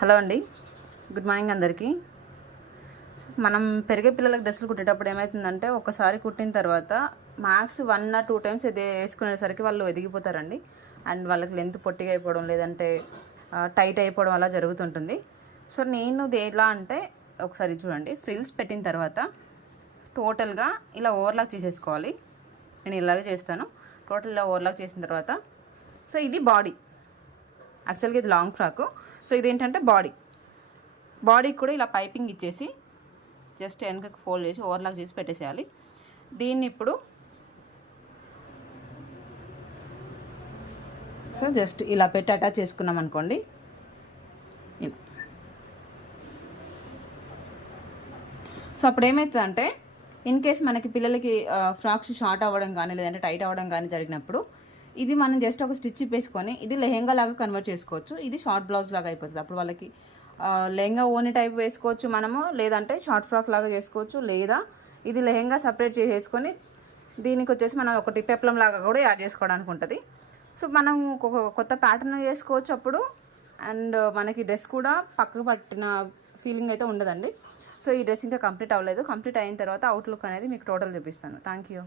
Hello అండి, good morning అందరికీ. మనం పెరిగే పిల్లలకు డ్రెస్సులు కుట్టేటప్పుడు ఏమవుతుందంటే ఒకసారి కుట్టిన తర్వాత మ్యాక్స్ 1 or 2 టైమ్స్ ఇది వేసుకునేసరికి వాళ్ళు ఎదిగిపోతారండి. అండ్ వాళ్ళకి లెంత్ పొట్టిగా అయిపోవడం లేదంటే టైట్ అయిపోవడం అలా జరుగుతుంటుంది. సో నేను ఎలా అంటే ఒకసారి చూడండి, ఫ్రిల్స్ పెట్టిన తర్వాత టోటల్గా ఇలా ఓవర్లాక్ చేసేసుకోవాలి. నేను ఇలాగే చేస్తాను. టోటల్ ఇలా ఓవర్లాక్ చేసిన తర్వాత సో ఇది బాడీ, యాక్చువల్గా ఇది లాంగ్ ఫ్రాక్. సో ఇదేంటంటే బాడీకి కూడా ఇలా పైపింగ్ ఇచ్చేసి జస్ట్ వెనకకి ఫోల్డ్ చేసి ఓవర్లాక్ చేసి పెట్టేసేయాలి. దీన్ని ఇప్పుడు సో జస్ట్ ఇలా పెట్టి అటాచ్ చేసుకున్నాం అనుకోండి. సో అప్పుడు ఏమవుతుందంటే ఇన్ కేస్ మనకి పిల్లలకి ఫ్రాక్స్ షార్ట్ అవ్వడం కానీ లేదంటే టైట్ అవ్వడం కానీ జరిగినప్పుడు ఇది మనం జస్ట్ ఒక స్టిచ్ వేసుకొని ఇది లెహెంగా లాగా కన్వర్ట్ చేసుకోవచ్చు. ఇది షార్ట్ బ్లౌజ్ లాగా అయిపోతుంది. అప్పుడు వాళ్ళకి లెహెంగా ఓని టైప్ వేసుకోవచ్చు మనము, లేదంటే షార్ట్ ఫ్రాక్ లాగా చేసుకోవచ్చు, లేదా ఇది లెహెంగా సపరేట్ చేసేసుకొని దీనికి వచ్చేసి మనం ఒకటి పెప్లం లాగా కూడా యాడ్ చేసుకోవడానికి ఉంటుంది. సో మనం ఒక కొత్త ప్యాటర్న్ వేసుకోవచ్చు అప్పుడు. అండ్ మనకి డ్రెస్ కూడా పక్కకు పట్టిన ఫీలింగ్ అయితే ఉండదండి. సో ఈ డ్రెస్ ఇంకా కంప్లీట్ అవ్వలేదు. కంప్లీట్ అయిన తర్వాత అవుట్లుక్ అనేది మీకు టోటల్ చూపిస్తాను. Thank you.